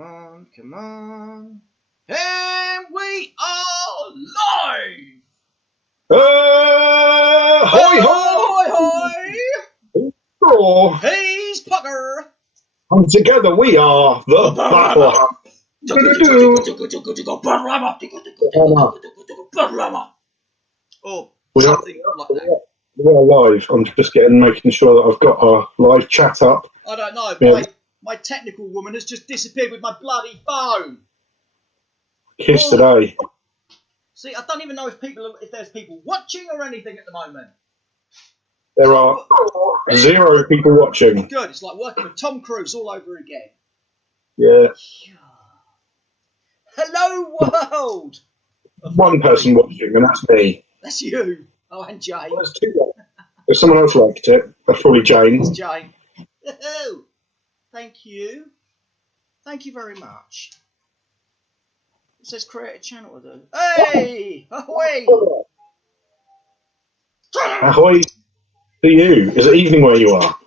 Come on. And we are live! Hoi hoi hoi! hoi! He's Pucker! And together we are the Battle. Oh, something like that. We are live. I'm just making sure that I've got our live chat up. I don't know. Yeah. My technical woman has just disappeared with my bloody phone. Kiss today. See, I don't even know if there's people watching or anything at the moment. There are 0 people watching. Good. It's like working with Tom Cruise all over again. Yeah. Hello, world. 1 person watching, and that's me. That's you. Oh, and Jane. Well, there's 2. If someone else liked it, that's probably Jane. It's Jane. Thank you. Thank you very much. It says create a channel. Hey! Ahoy! Ahoy to you. Is it evening where you are?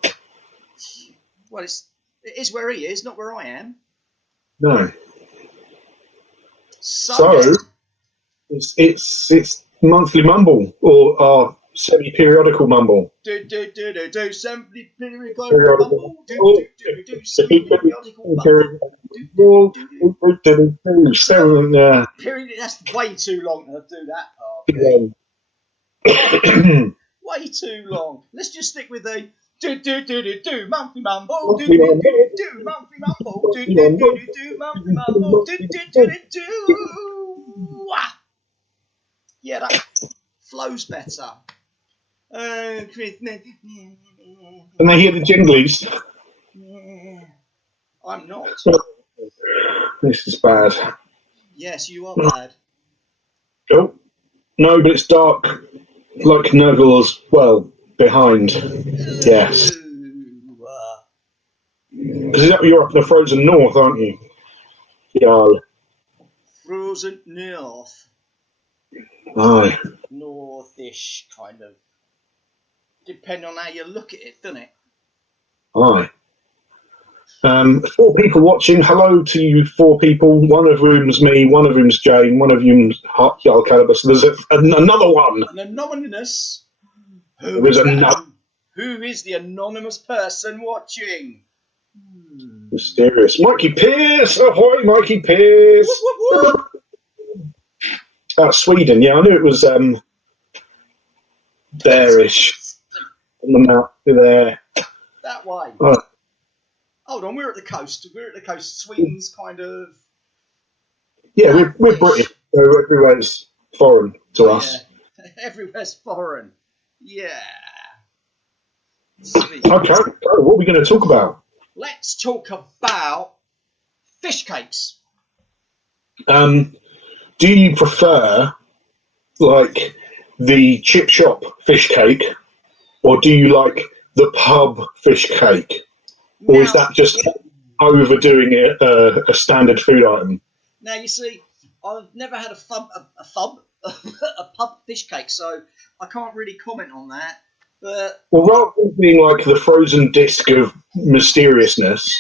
Well, it is where he is, not where I am. No. So it's monthly mumble or our semi-periodical mumble. Semi-periodical mumble. Semi-periodical mumble. That's way too long to do that part. Way too long. Let's just stick with the monthly mumble. Monthly mumble. Monthly mumble. Yeah, that flows better. And they hear the jinglies. I'm not. This is bad. Yes, you are bad. Oh, no, but it's dark, like Nurgle's, well, behind. Yes. Because you're up the frozen north, aren't you? Jarl. Frozen north. Aye. Northish, kind of. Depending on how you look at it, doesn't it? Aye. 4 people watching. Hello to you 4 people. One of whom's me, one of whom's Jane, one of whom's Jarl Caliber. So there's another one. An anonymous. Who is the anonymous person watching? Mysterious. Mikey Pierce. Ahoy, Mikey Pierce. Whoop, whoop, whoop. Sweden. Yeah, I knew it was bearish. On the map there. That way. Oh. Hold on, we're at the coast. Sweden's kind of. Yeah, we're British. So everywhere's foreign to us. Yeah. Everywhere's foreign. Yeah. Okay, so what are we going to talk about? Let's talk about fish cakes. Do you prefer like the chip shop fish cake, or do you like the pub fish cake, or is that just overdoing it a standard food item? Now you see, I've never had a pub fish cake, so I can't really comment on that. But well, rather than being like the frozen disc of mysteriousness,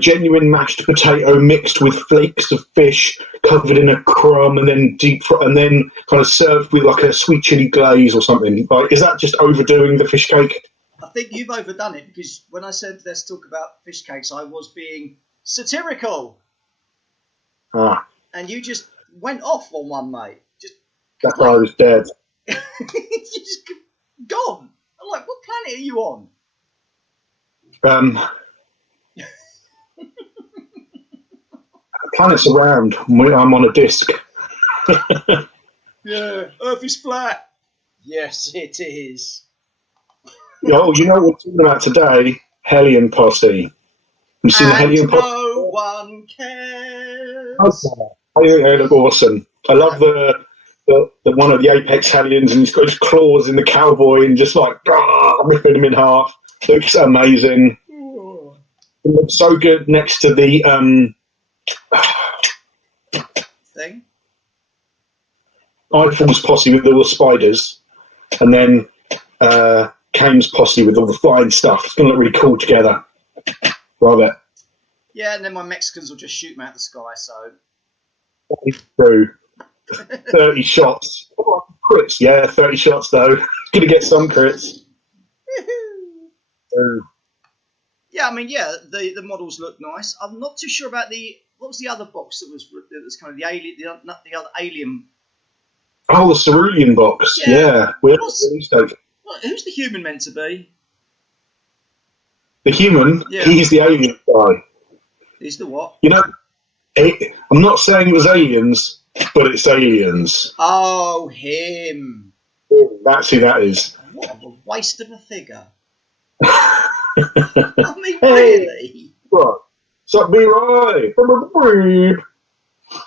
genuine mashed potato mixed with flakes of fish covered in a crumb and then and then kind of served with like a sweet chili glaze or something. Like, is that just overdoing the fish cake? I think you've overdone it, because when I said let's talk about fish cakes, I was being satirical. Ah. And you just went off on one, mate. That's why I was dead. It's just gone. I'm like, what planet are you on? Planets around. I'm on a disc. Yeah, Earth is flat. Yes, it is. Oh, you know what we're talking about today? Hellion Posse. You've seen the Hellion Posse? No one cares. Okay. They look awesome. I love the one of the Apex Hellions, and he's got his claws in the cowboy and just like ripping him in half. Looks amazing. Ooh. It looks so good next to the thing. Eiffel's posse with all the spiders, and then Kane's posse with all the flying stuff. It's going to look really cool together. Love it. Yeah, and then my Mexicans will just shoot me out the sky. So True. 30 shots. Oh, crits. Yeah, 30 shots though. Gonna get some crits. Yeah, I mean, yeah, the models look nice. I'm not too sure about what was the other box that was kind of the alien, the other alien. Oh, the Cerulean box. Yeah. Who's the human meant to be? The human. Yeah. He's the alien guy. He's the what? You know, I'm not saying it was aliens, but it's aliens. Oh, him. That's who that is. What a waste of a figure. I mean, really? Right. Suck me right.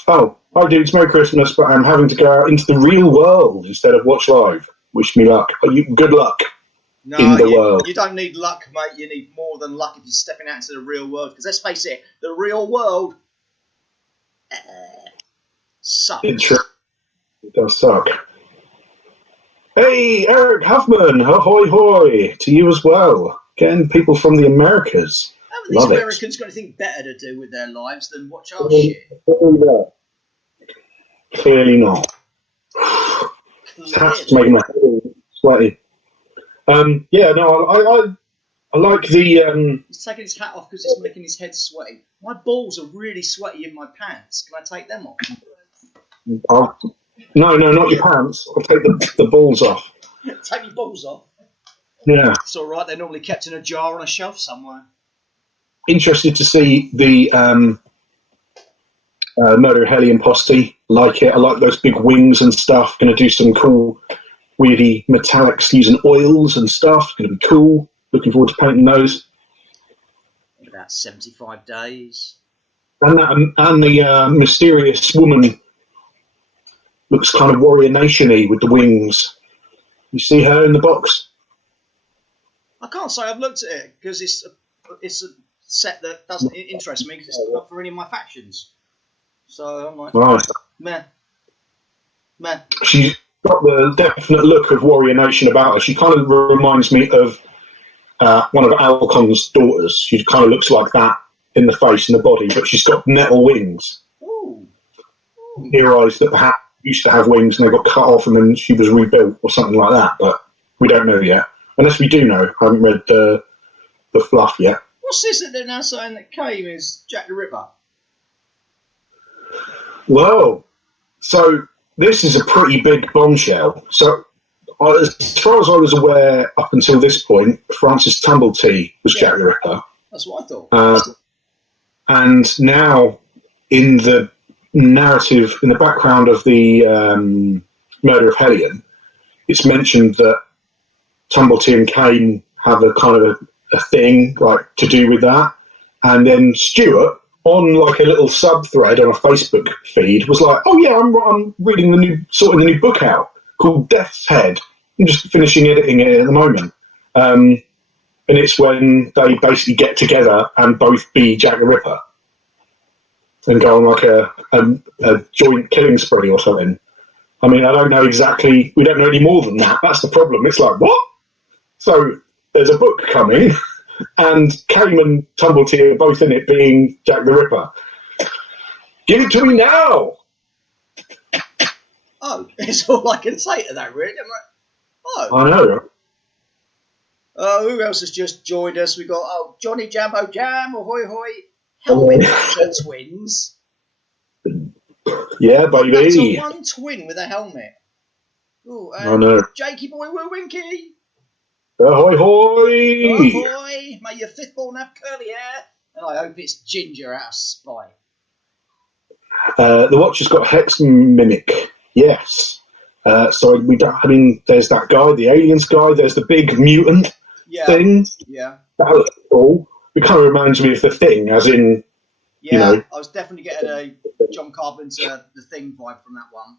Oh, hi dudes, Merry Christmas, but I'm having to go out into the real world instead of watch live. Wish me luck. Good luck in the world. You don't need luck, mate. You need more than luck if you're stepping out into the real world. Because let's face it, the real world sucks. It does suck. Hey, Eric Huffman, ahoy hoy to you as well. Again, people from the Americas. Haven't these Americans got anything better to do with their lives than watch our shit? Clearly not. Has to make my head sweaty. Yeah, no, I like the. He's taking his hat off because it's making his head sweaty. My balls are really sweaty in my pants. Can I take them off? No, not your pants. I'll take the balls off. Take your balls off? Yeah. It's all right. They're normally kept in a jar on a shelf somewhere. Interested to see the Murder of Hellion posse. Like it. I like those big wings and stuff. Going to do some cool, weirdy metallics using oils and stuff. Going to be cool. Looking forward to painting those. In about 75 days. And the mysterious woman looks kind of Warrior Nation-y with the wings. You see her in the box? I can't say I've looked at it because it's a set that doesn't interest me because it's not for any of my factions. So I'm like, right. Meh. She's got the definite look of Warrior Nation about her. She kind of reminds me of one of Alcon's daughters. She kind of looks like that in the face and the body, but she's got metal wings. Ooh. Heroes that perhaps used to have wings and they got cut off and then she was rebuilt or something like that, but we don't know yet. Unless we do know. I haven't read the fluff yet. What's this that they're now saying that Kane is Jack the Ripper? Well, so this is a pretty big bombshell. So as far as I was aware up until this point, Francis Tumblety was Jack the Ripper. That's what I thought. And now in the narrative, in the background of the Murder of Hellion, it's mentioned that Tumblety and Kane have a kind of a thing like to do with that, and then Stuart on like a little sub thread on a Facebook feed was like, "Oh yeah, I'm reading sorting the new book out called Death's Head. I'm just finishing editing it at the moment." And it's when they basically get together and both be Jack the Ripper and go on like a joint killing spree or something. I mean, I don't know exactly. We don't know any more than that. That's the problem. It's like, what? So there's a book coming, and Kane and Tumblety are both in it, being Jack the Ripper. Give it to me now! Oh, it's all I can say to that, really. I know. Who else has just joined us? We got Johnny Jambo Jam, ahoy hoy, Helmet twins. Yeah, baby. That's a one twin with a helmet. Ooh, I know. Jakey boy, Woo Winky. Ahoy hoy! Ahoy! May your fifth born have curly hair, and I hope it's ginger out of spite. The watch has got Hex Mimic. Yes. So we don't. I mean, there's that guy, the aliens guy. There's the big mutant thing. Yeah. That was cool. It kind of reminds me of the Thing, as in. Yeah, you know, I was definitely getting a John Carpenter The Thing vibe from that one.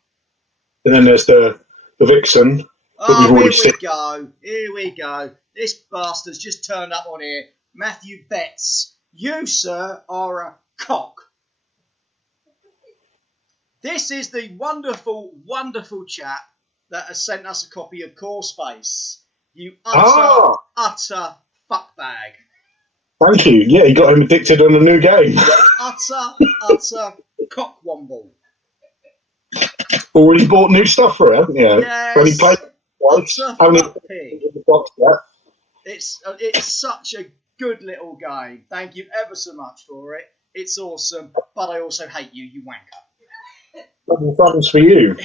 And then there's the Vixen. Here we go. This bastard's just turned up on here. Matthew Betts, you, sir, are a cock. This is the wonderful, wonderful chap that has sent us a copy of Core Space. You utter fuckbag. Thank you. Yeah, you got him addicted on a new game. Utter cockwomble. Already bought new stuff for it, haven't you? Yes. Only played twice. Only the box yet. It's such a good little game. Thank you ever so much for it. It's awesome, but I also hate you, you wanker. Double thumbs for you.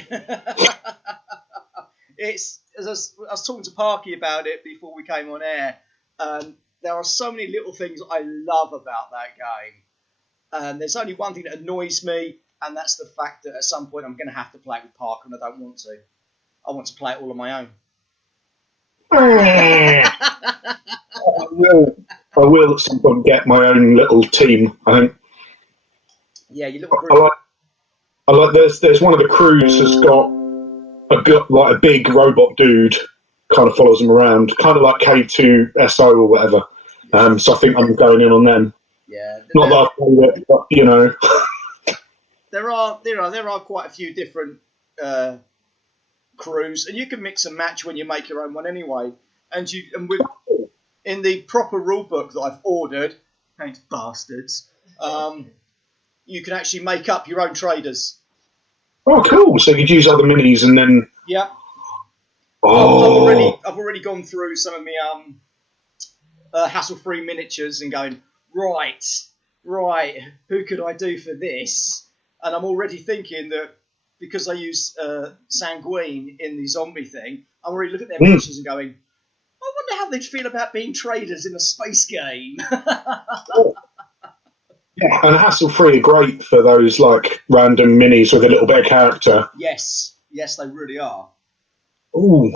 It's as I was talking to Parky about it before we came on air. There are so many little things I love about that game. There's only one thing that annoys me, and that's the fact that at some point I'm going to have to play it with Parker, and I don't want to. I want to play it all on my own. I will at some point get my own little team, I think. Yeah, your little group. I like there's one of the crews has got a big robot dude kind of follows them around, kind of like K2SO or whatever. So I think I'm going in on them. Yeah. Not that I've played it, but you know. There are quite a few different crews, and you can mix and match when you make your own one anyway. And in the proper rule book that I've ordered, thanks bastards, you can actually make up your own traders. Oh, cool! So you could use other minis and then. Yeah. Oh. I've already gone through some of my hassle-free miniatures and going right. Who could I do for this? And I'm already thinking that because I use Sanguine in the zombie thing, I'm already looking at their miniatures and going, I wonder how they'd feel about being traders in a space game. Yeah, and hassle-free are great for those like random minis with a little bit of character. Yes, they really are. Ooh,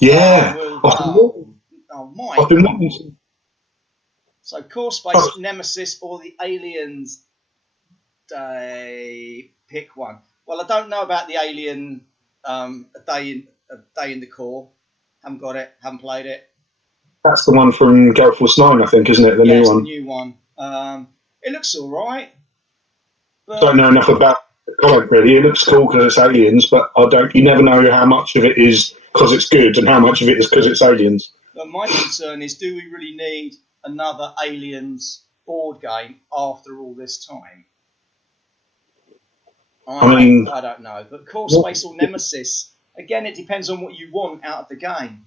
yeah. Mike. I've been wanting to. So, Core Space, Nemesis, or the Aliens Day. Pick one. Well, I don't know about the Alien a day in the Core. Haven't got it. Haven't played it. That's the one from Gale Force 9, I think, isn't it? The new one. The new one. It looks all right. I don't know enough about the comic really. It looks cool because it's aliens, but you never know how much of it is because it's good and how much of it is because it's aliens. But my concern is, do we really need another Aliens board game after all this time? I don't know. But Core Space or Nemesis, again, it depends on what you want out of the game.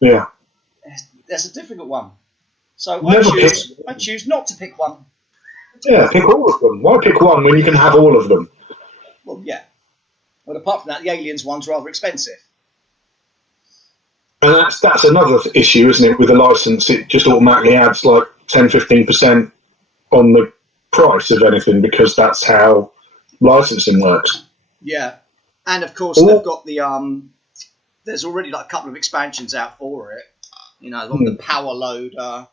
Yeah. That's a difficult one. So I choose not to pick one. Yeah, pick all of them. Why pick one when you can have all of them? Well, yeah. But apart from that, the Aliens one's rather expensive. And that's another issue, isn't it? With the license, it just automatically adds like 10-15% on the price of anything because that's how licensing works. Yeah. And of course, they've got the there's already like a couple of expansions out for it. You know, the power loader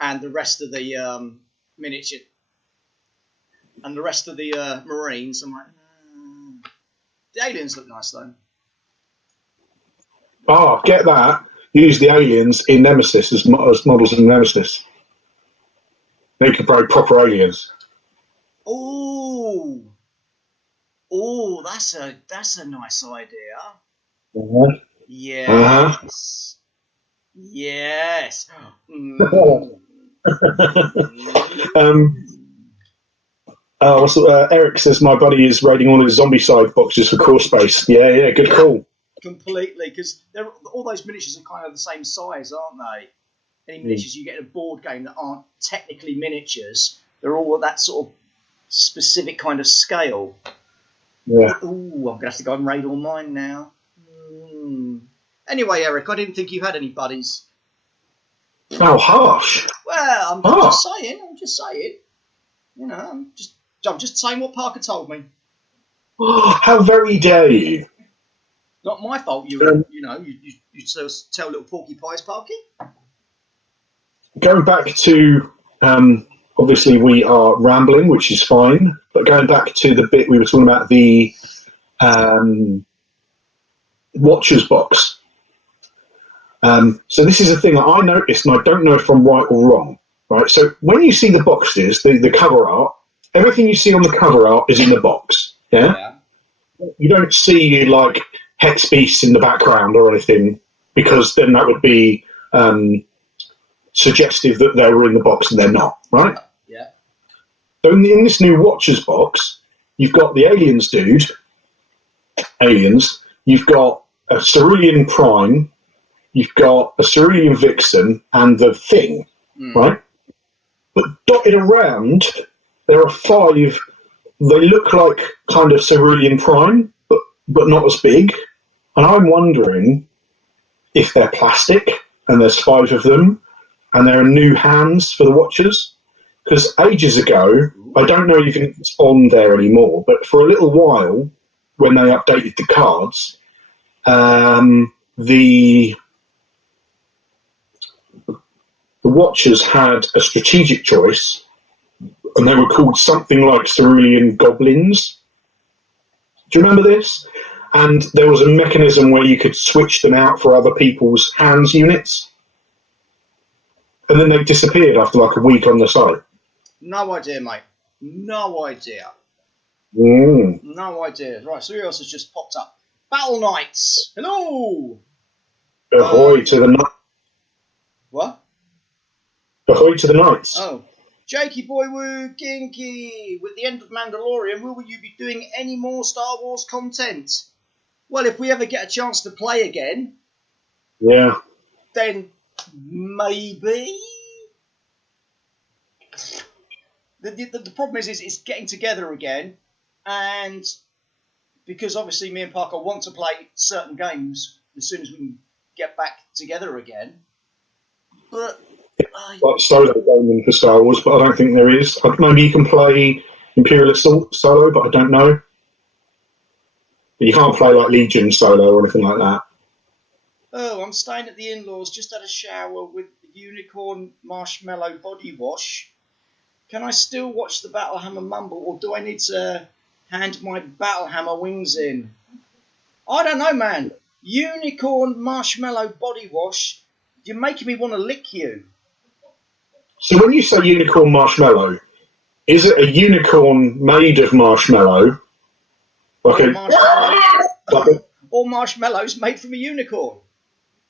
and the rest of the miniature and the rest of the Marines. I'm like, the aliens look nice though. Oh, get that. Use the aliens in Nemesis as models in Nemesis. They could buy proper aliens. Oh, that's a nice idea. Uh-huh. Yes. Yes. Eric says my buddy is raiding all his zombie side boxes for Core Space. Yeah, good call. Completely, because all those miniatures are kind of the same size, aren't they? Any miniatures you get in a board game that aren't technically miniatures, they're all at that sort of specific kind of scale. Yeah. Ooh, I'm going to have to go and raid all mine now. Anyway, Eric, I didn't think you had any buddies. Oh, harsh. Well, I'm just saying. You know, I'm just saying what Parker told me. How very dare you. Not my fault. You tell little Porky Pies, Parky. Going back to, obviously we are rambling, which is fine, but going back to the bit we were talking about, the Watcher's box. So this is a thing that I noticed, and I don't know if I'm right or wrong. Right. So when you see the boxes, the cover art, everything you see on the cover art is in the box. Yeah. You don't see like Hex Beasts in the background or anything, because then that would be suggestive that they were in the box and they're not, right? Yeah. So in this new Watchers box, you've got the Aliens dude, Aliens, you've got a Cerulean Prime, you've got a Cerulean Vixen, and the Thing, right? But dotted around, there are 5. They look like kind of Cerulean Prime, but not as big. And I'm wondering if they're plastic, and there's 5 of them, and there are new hands for the Watchers. Because ages ago, I don't know if it's on there anymore, but for a little while, when they updated the cards, the Watchers had a strategic choice, and they were called something like Cerulean Goblins. Do you remember this? And there was a mechanism where you could switch them out for other people's hands units. And then they disappeared after like a week on the site. No idea, mate. No idea. No idea. Right, so who else has just popped up? Battle Knights. Hello. Ahoy to the Knights. What? Ahoy to the Knights. Oh. Jakey Boy Woo Kinky. With the end of Mandalorian, will you be doing any more Star Wars content? Well, if we ever get a chance to play again, then maybe. The problem is it's getting together again, and because obviously me and Parker want to play certain games as soon as we can get back together again. But like solo gaming for Star Wars, but I don't think there is. Maybe you can play Imperial Assault solo, but I don't know. But you can't play like Legion solo or anything like that. Oh, I'm staying at the in-laws, just had a shower with the Unicorn Marshmallow Body Wash. Can I still watch the Battlehammer Mumble, or do I need to hand my Battlehammer wings in? I don't know, man. Unicorn Marshmallow Body Wash, you're making me want to lick you. So when you say unicorn marshmallow, is it a unicorn made of marshmallow? Or marshmallows made from a unicorn?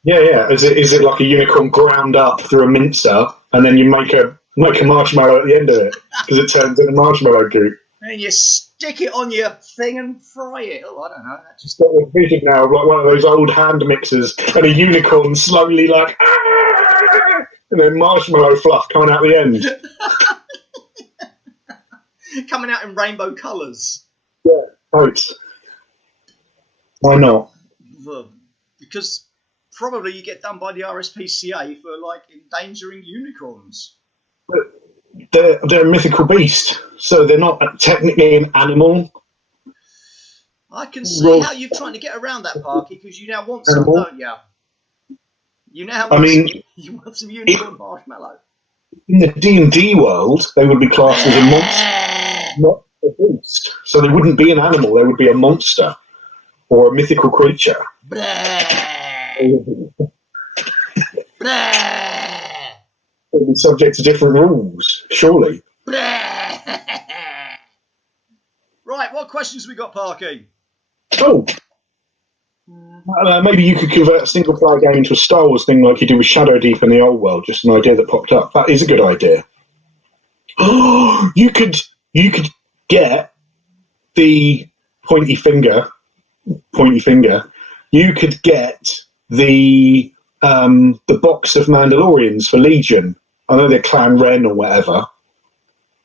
Yeah. Is it like a unicorn ground up through a mincer, and then you make a marshmallow at the end of it because it turns into marshmallow goop? And you stick it on your thing and fry it. Oh, I don't know. That just got a vision now of like one of those old hand mixers and a unicorn slowly like. And then marshmallow fluff coming out the end. Coming out in rainbow colours. Yeah, totes. Why not? Because probably you get done by the RSPCA for like endangering unicorns. But they're a mythical beast, so they're not technically an animal. I can see how you're trying to get around that, Parky, because you now want some, don't you? You now want you want some unicorn marshmallow. In the D&D world, they would be classed as a monster, not a beast. So they wouldn't be an animal, they would be a monster or a mythical creature. They would be subject to different rules, surely. Right, what questions we got, Parky? Oh! Maybe you could convert a single-player game into a Star Wars thing like you do with Shadow Deep in the old world. Just an idea that popped up. That is a good idea. Oh, you could get the pointy finger. You could get the box of Mandalorians for Legion. I know they're Clan Ren or whatever,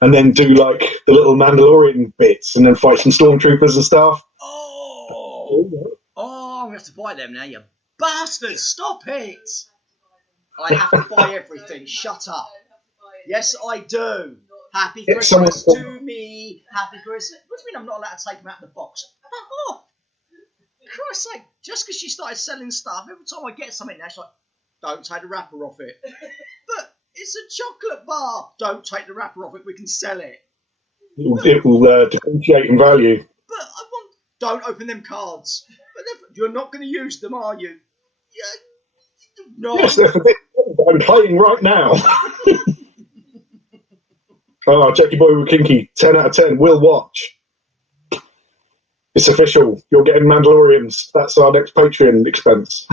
and then do like the little Mandalorian bits, and then fight some stormtroopers and stuff. Oh, I'm going to have to buy them now, you bastard! Stop it! I have to buy everything. Shut up. Yes, I do. Happy Christmas to me. Happy Christmas. What do you mean I'm not allowed to take them out of the box? Oh, Christ's sake. Just because she started selling stuff, every time I get something now, she's like, don't take the wrapper off it. But it's a chocolate bar. Don't take the wrapper off it. We can sell it. It will depreciate in value. But don't open them cards. But you're not going to use them, are you? Yeah. No. Yes, they're forbidden. I'm playing right now. Oh, Jackie Boy with Kinky, 10 out of 10. We'll watch. It's official. You're getting Mandalorians. That's our next Patreon expense.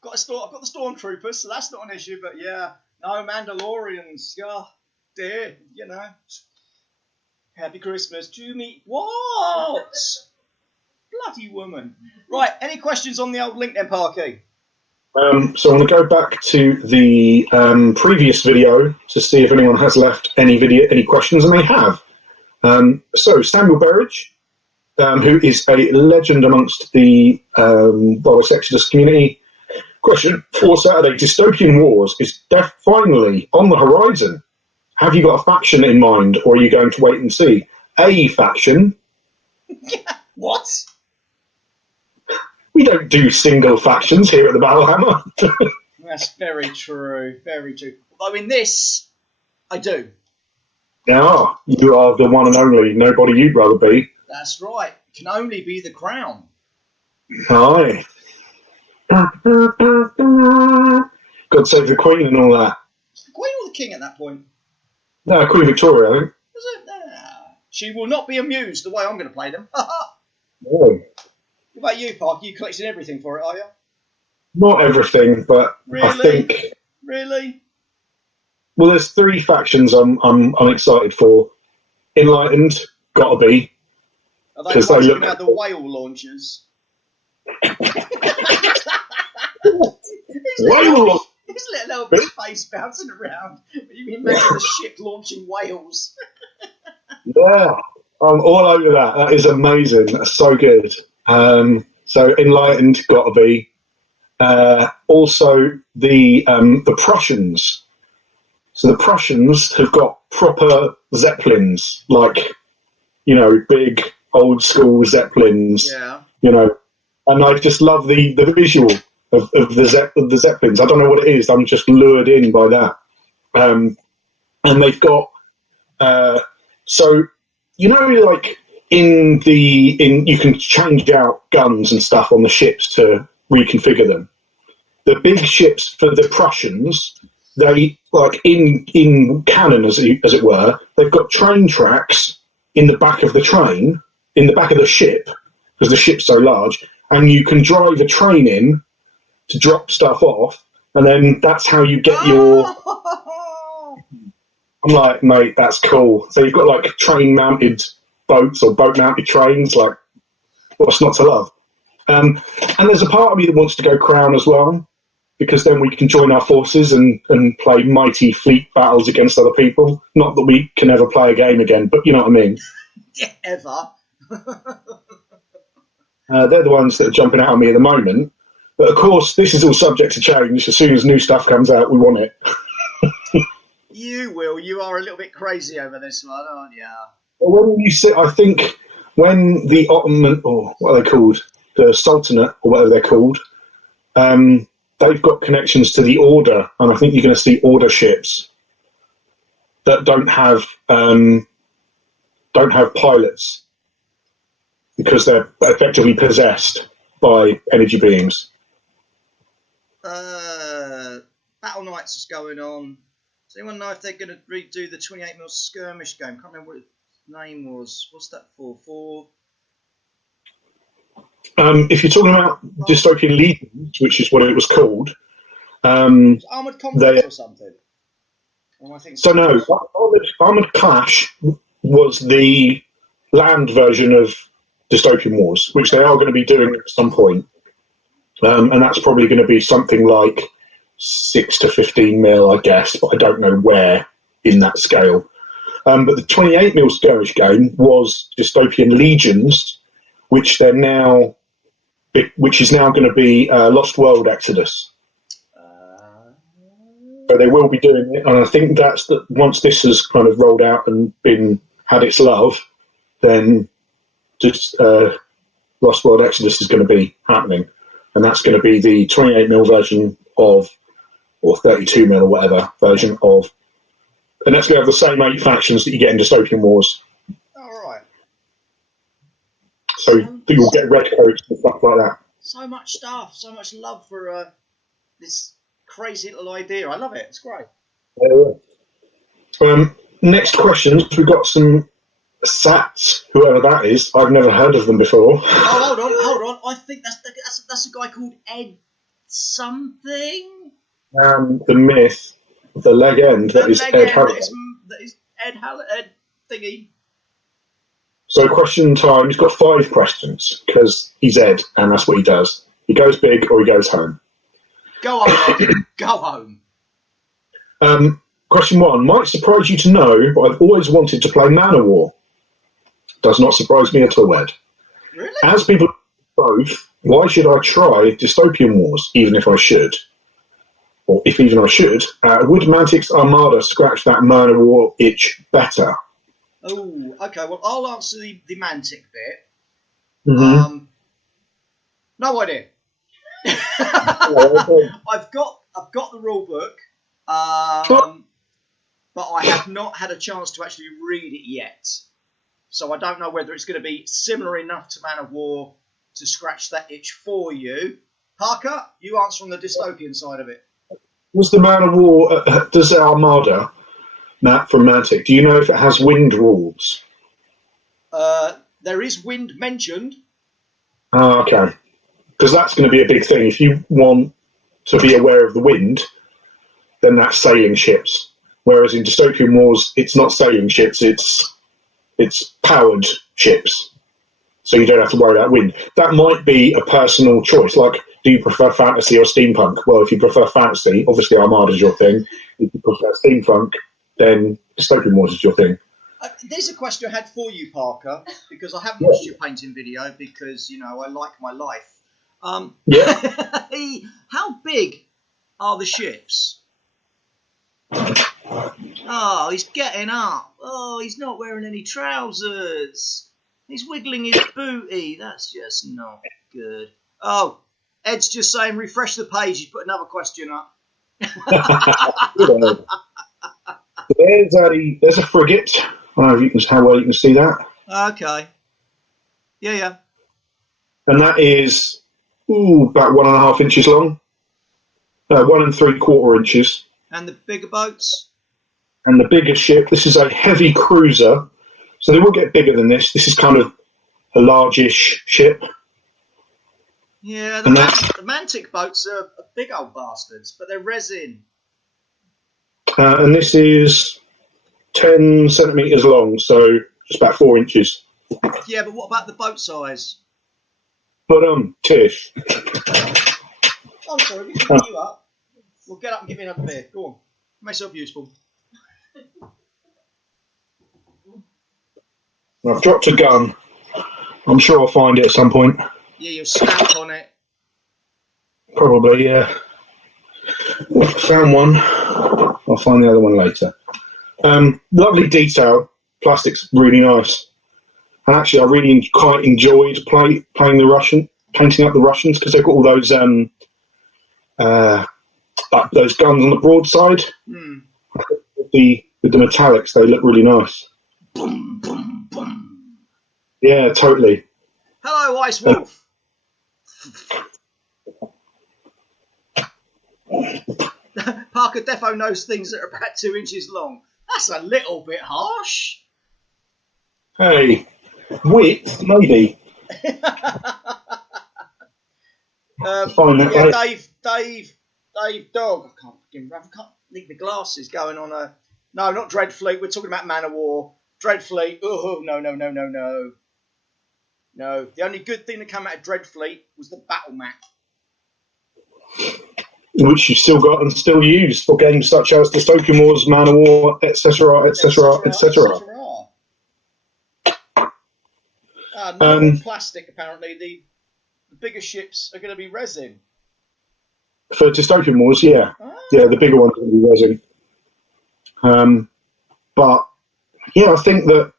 Got I've got the Stormtroopers, so that's not an issue. But yeah, no Mandalorians. Yeah, dear, you know. Happy Christmas to me. What? Bloody woman. Right, any questions on the old link then, Parky? So I'm going to go back to the previous video to see if anyone has left any questions, and they have. So Samuel Berridge, who is a legend amongst the Boris Exodus community. Question for Saturday: Dystopian Wars is death finally on the horizon? Have you got a faction in mind, or are you going to wait and see? A faction? What? We don't do single factions here at the Battlehammer. That's very true. Very true. Although in this, I do. Yeah, you are the one and only. Nobody you'd rather be. That's right. It can only be the crown. Aye. God save the Queen and all that. The Queen or the King at that point? No, Queen Victoria, I think. Is it? She will not be amused the way I'm going to play them. No. What about you, Park? You collecting everything for it, are you? Not everything, but really? I think. Really? Well, there's 3 factions I'm excited for. Enlightened, gotta be. Are they talking about the whale launchers? Whale? His little Elvis face bouncing around. You imagine the ship launching whales. Yeah, I'm all over that. That is amazing. That's so good. So Enlightened, gotta be. Also the Prussians. So the Prussians have got proper Zeppelins, like, you know, big old school Zeppelins. Yeah. You know, and I just love the visual of the Zeppelins. I don't know what it is. I'm just lured in by that. And they've got so, you know, like in you can change out guns and stuff on the ships to reconfigure them. The big ships for the Prussians, they, like in canon, as it were, they've got train tracks in the back of the train, in the back of the ship, because the ship's so large, and you can drive a train in to drop stuff off, and then that's how you get your... I'm like, mate, that's cool. So you've got like train-mounted boats or boat-mounted trains, like, what's not to love? And there's a part of me that wants to go Crown as well, because then we can join our forces and play mighty fleet battles against other people. Not that we can ever play a game again, but you know what I mean. Yeah, ever. They're the ones that are jumping out at me at the moment. But of course, this is all subject to change. As soon as new stuff comes out, we want it. You will. You are a little bit crazy over this one, aren't you? Well, when you sit, I think when the Ottoman, or what are they called? The Sultanate, or whatever they're called, they've got connections to the Order, and I think you're going to see Order ships that don't have pilots because they're effectively possessed by energy beings. Battle Knights is going on. Does anyone know if they're going to redo the 28mm skirmish game? Can't remember what its name was. What's that for? If you're talking about Dystopian Legions, which is what it was called, Armoured Conflict or something. So no, Armoured Clash was the land version of Dystopian Wars, which they are going to be doing at some point, and that's probably going to be something like 6 to 15 mil, I guess, but I don't know where in that scale. But the 28mm skirmish game was Dystopian Legions, which is now going to be Lost World Exodus. So they will be doing it, and I think that's that. Once this has kind of rolled out and had its love, then just Lost World Exodus is going to be happening, and that's going to be the 28mm version of, or 32mm or whatever version of, and that's going to have the same 8 factions that you get in Dystopian Wars. All right. So you'll get red coats and stuff like that. So much stuff, so much love for this crazy little idea. I love it. It's great. Next questions. We've got some Sats, whoever that is. I've never heard of them before. Oh, hold on. I think that's a guy called Ed something. The myth, the legend that is Ed Halliday. That is Ed thingy. So question time, he's got 5 questions, because he's Ed, and that's what he does. He goes big or he goes home. Go home, Ed. Go home. Question 1, might surprise you to know, but I've always wanted to play Manowar. Does not surprise me at all, Ed. Really? As people both, why should I try Dystopian Wars, even if I should? Or if even I should, would Mantic's Armada scratch that Manowar itch better? Oh, okay. Well, I'll answer the Mantic bit. Mm-hmm. No idea. I've got the rule book, but I have not had a chance to actually read it yet. So I don't know whether it's going to be similar enough to Man of War to scratch that itch for you. Parker, you answer on the dystopian side of it. Was the Man of War, does the Armada, Matt from Mantic, do you know if it has wind rules? There is wind mentioned. Oh, okay. Because that's going to be a big thing. If you want to be aware of the wind, then that's sailing ships. Whereas in Dystopian Wars, it's not sailing ships, it's powered ships. So you don't have to worry about wind. That might be a personal choice. Like, do you prefer fantasy or steampunk? Well, if you prefer fantasy, obviously Armada's your thing. If you prefer steampunk, then Dystopian Wars is your thing. There's a question I had for you, Parker, because I haven't watched your painting video because, you know, I like my life. How big are the ships? Oh, he's getting up. Oh, he's not wearing any trousers. He's wiggling his booty. That's just not good. Oh, Ed's just saying refresh the page. He's put another question up. There's a frigate. I don't know if how well you can see that. Okay. Yeah. And that is about 1.5 inches long. 1 3/4 inches. And the bigger boats? And the bigger ship, this is a heavy cruiser. So they will get bigger than this. This is kind of a largish ship. Yeah, the Mantic boats are big old bastards, but they're resin. And this is 10 centimetres long, so it's about 4 inches. Yeah, but what about the boat size? But Tish. Oh, sorry, we can you up. Well, get up and give me another beer. Go on. Make yourself useful. I've dropped a gun. I'm sure I'll find it at some point. Yeah, you'll stamp on it. Probably, yeah. Found one. I'll find the other one later. Lovely detail. Plastic's really nice. And actually, I really quite enjoyed painting up the Russians, because they've got all those guns on the broadside. Mm. With the metallics, they look really nice. Boom, boom, boom. Yeah, totally. Hello, Ice Wolf. Parker defo knows things that are about 2 inches long. That's a little bit harsh. Hey, width, maybe. Dave Dog. I can't leave my glasses going on a. No, not Dreadfleet. We're talking about Man of War. Dreadfleet. Oh, no. No, the only good thing that came out of Dreadfleet was the battle map. Which you've still got and still used for games such as Dystopian Wars, Man of War, etc. No plastic, apparently. The bigger ships are going to be resin. For Dystopian Wars, yeah. Yeah, the bigger ones are going to be resin. But, yeah, I think that...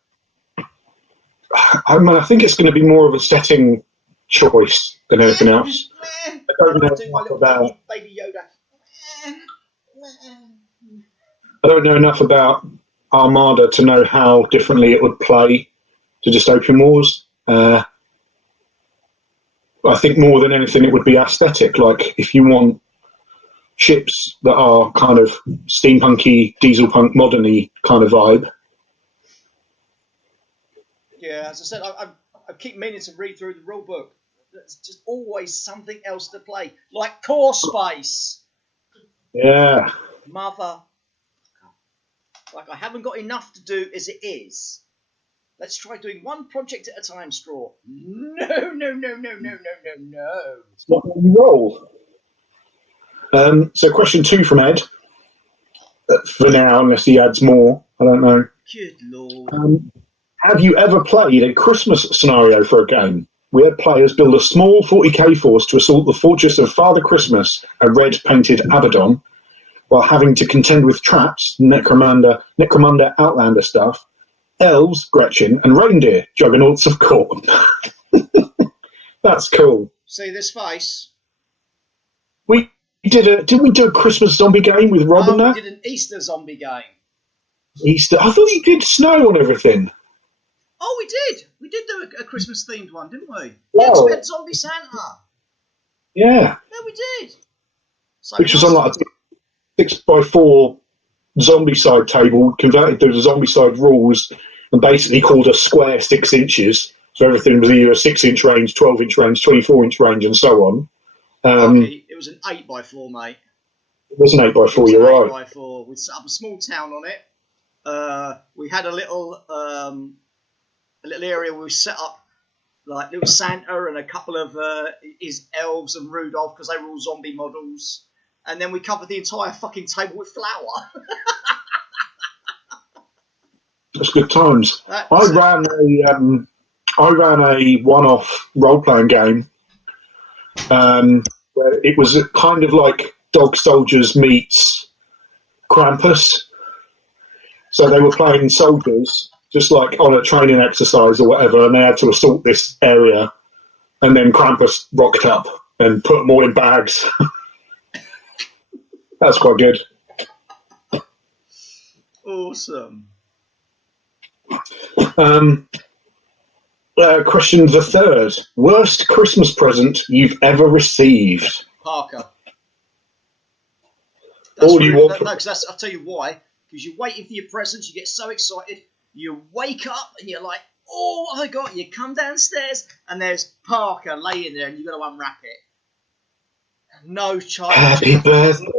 I think it's going to be more of a setting choice than anything else. I don't know enough about... Baby Yoda. I don't know enough about Armada to know how differently it would play to Dystopian Wars. I think more than anything it would be aesthetic. Like, if you want ships that are kind of steampunky, dieselpunk, modern-y kind of vibe. Yeah, as I said, I keep meaning to read through the rule book. There's just always something else to play, like Core Space. Yeah. Mother. Like, I haven't got enough to do as it is. Let's try doing one project at a time, Straw. No. It's not how you roll. So question 2 from Ed. For now, unless he adds more. I don't know. Good Lord. Have you ever played a Christmas scenario for a game? We had players build a small 40k force to assault the fortress of Father Christmas, a red-painted Abaddon, while having to contend with traps, Necromunda Outlander stuff, elves, Gretchen, and reindeer, juggernauts of corn. That's cool. See this face? Didn't we do a Christmas zombie game with Rob and that? We did an Easter zombie game. Easter? I thought you did snow on everything. Oh, we did. We did do a Christmas themed one, didn't we? Wow. We had Zombie Santa. Yeah. Yeah, we did. So which was on like a 6x4 zombie side table, converted to the zombie side rules, and basically called a square 6 inches. So everything was either a 6-inch range, 12-inch range, 24-inch range, and so on. It was an 8x4, mate. It was an 8x4, you're right. 8x4. We set up a small town on it. We had a little area where we set up like little Santa and a couple of his elves and Rudolph, because they were all zombie models. And then we covered the entire fucking table with flour. That's good times. I ran a one-off role-playing game where it was kind of like Dog Soldiers meets Krampus. So they were playing soldiers, just like on a training exercise or whatever, and they had to assault this area. And then Krampus rocked up and put them all in bags. That's quite good. Awesome. Question the third. Worst Christmas present you've ever received? Parker. All you want? No, because I'll tell you why. Because you're waiting for your presents, you get so excited, you wake up and you're like, oh, what have I got? You come downstairs and there's Parker laying there and you've got to unwrap it. No child. Happy birthday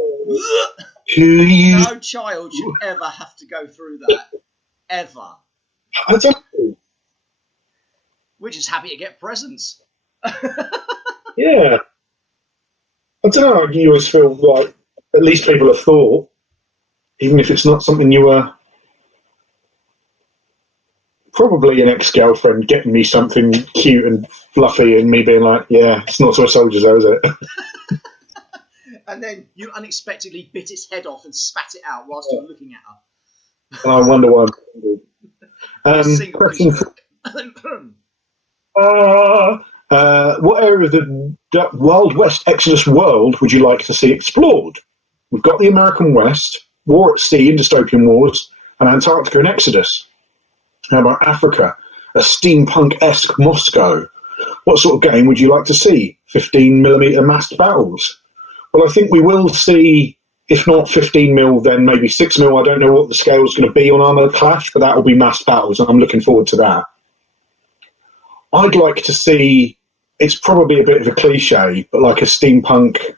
to you. No child should ever have to go through that. Ever. I don't know. We're just happy to get presents. Yeah. I don't know. You always feel like at least people have thought, even if it's not something you were. Probably an ex-girlfriend getting me something cute and fluffy, and me being like, "Yeah, it's not to a soldiers, though, is it?" And then you unexpectedly bit its head off and spat it out whilst you were looking at her. I wonder why. What area of the Wild West Exodus world would you like to see explored? We've got the American West, War at Sea and Dystopian Wars, and Antarctica and Exodus. How about Africa? A steampunk-esque Moscow. What sort of game would you like to see? 15mm massed battles? Well, I think we will see, if not 15mm, then maybe 6mm. I don't know what the scale is going to be on Armored Clash, but that will be massed battles, and I'm looking forward to that. I'd like to see, it's probably a bit of a cliche, but like a steampunk.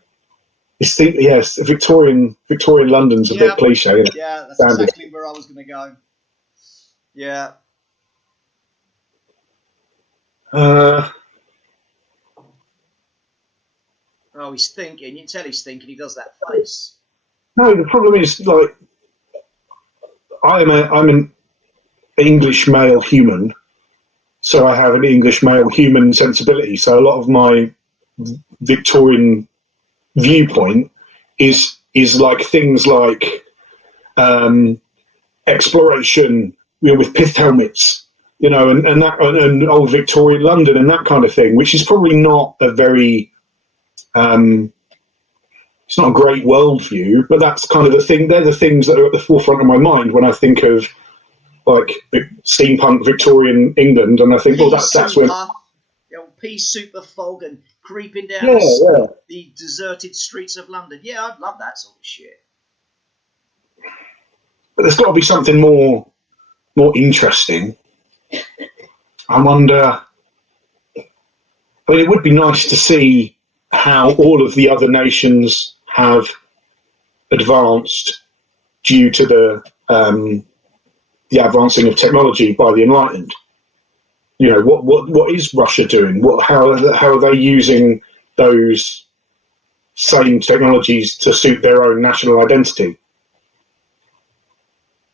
Yes, Victorian London's a bit cliche. Isn't it? Yeah, that's exactly where I was going to go. Yeah. Oh, he's thinking. You can tell he's thinking. He does that face. No, the problem is, like, I'm an English male human, so I have an English male human sensibility. So a lot of my Victorian viewpoint is like things like exploration, with pith helmets, and that, and old Victorian London and that kind of thing, which is probably not a very it's not a great worldview, but that's kind of the thing. They're the things that are at the forefront of my mind when I think of like steampunk Victorian England, and I think, well, that's where pea super fog and creeping down the deserted streets of London. Yeah, I'd love that sort of shit. But there's got to be something more interesting. I wonder. I mean, it would be nice to see how all of the other nations have advanced due to the advancing of technology by the Enlightened. You know, what is Russia doing? How are they using those same technologies to suit their own national identity?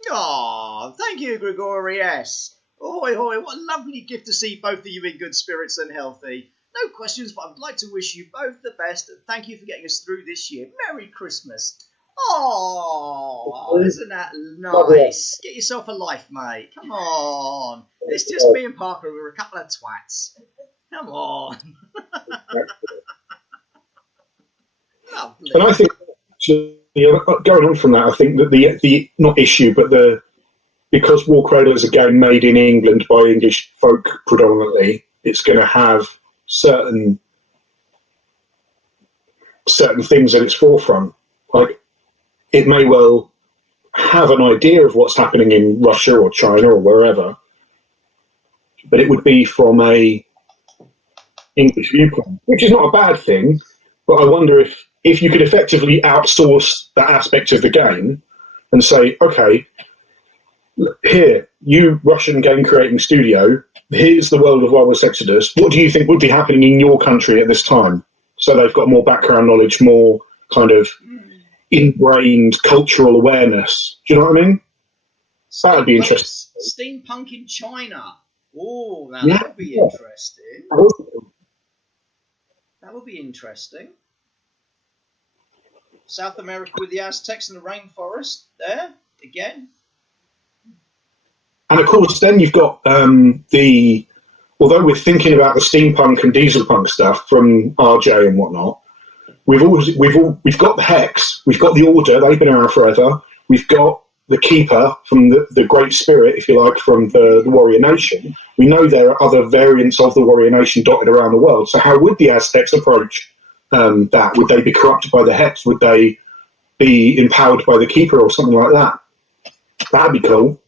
Oh, thank you, Gregorius. Hoy, hoy, what a lovely gift to see both of you in good spirits and healthy. No questions, but I'd like to wish you both the best. Thank you for getting us through this year. Merry Christmas. Oh, isn't that nice? Get yourself a life, mate. Come on. It's just me and Parker. We're a couple of twats. Come on. Lovely. And I think, going on from that, I think that the not issue, but because War Cradle is a game made in England by English folk predominantly, it's going to have certain things at its forefront. Like, it may well have an idea of what's happening in Russia or China or wherever, but it would be from a English viewpoint, which is not a bad thing. But I wonder if you could effectively outsource that aspect of the game and say, okay, here, you Russian game creating studio, here's the world of Wild West Exodus. What do you think would be happening in your country at this time? So they've got more background knowledge, more kind of ingrained cultural awareness. Do you know what I mean? That would be interesting. Steampunk in China. Oh, now that would be interesting. That would be interesting. South America with the Aztecs and the rainforest there again. And of course, then you've got although we're thinking about the steampunk and dieselpunk stuff from RJ and whatnot, we've got the Hex, we've got the Order, they've been around forever. We've got the Keeper from the Great Spirit, if you like, from the Warrior Nation. We know there are other variants of the Warrior Nation dotted around the world. So how would the Aztecs approach that? Would they be corrupted by the Hex? Would they be empowered by the Keeper or something like that? That'd be cool.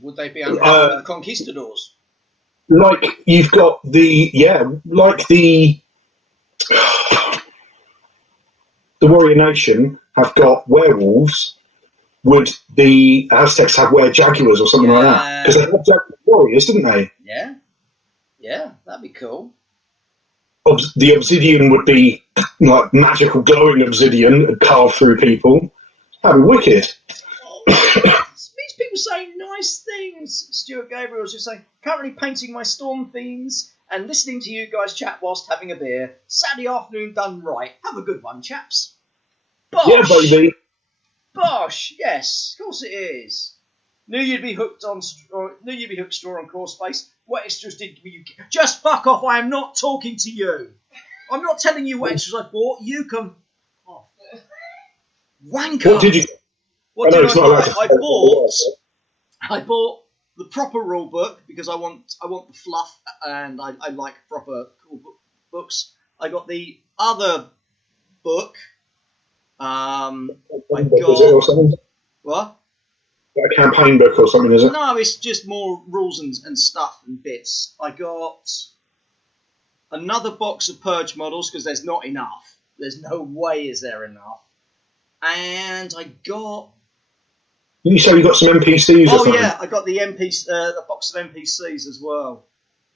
Would they be under the conquistadors? Like you've got the Warrior Nation have got werewolves. Would the Aztecs have were-jaguars or something like that? Because they had jaguar warriors, didn't they? Yeah, that'd be cool. The obsidian would be like magical glowing obsidian carved through people. That'd be wicked. These people say nice things. Stuart Gabriel's just saying, currently painting my storm themes and listening to you guys chat whilst having a beer. Saturday afternoon done right. Have a good one, chaps. Bosh! Yeah, baby. Bosh! Yes, of course it is. Knew you'd be hooked straw on Core Space. What extras did you get? Just fuck off! I am not talking to you. I'm not telling you what extras I bought. You can. Oh. Wanker. What did you? What did I buy? I bought the proper rule book because I want the fluff and I like proper cool books. I got the other book. I got what? A campaign book or something, is it? No, it's just more rules and stuff and bits. I got another box of Purge models because there's not enough. There's no way is there enough. And I got. You say you got some NPCs? Oh yeah, I got the a box of NPCs as well.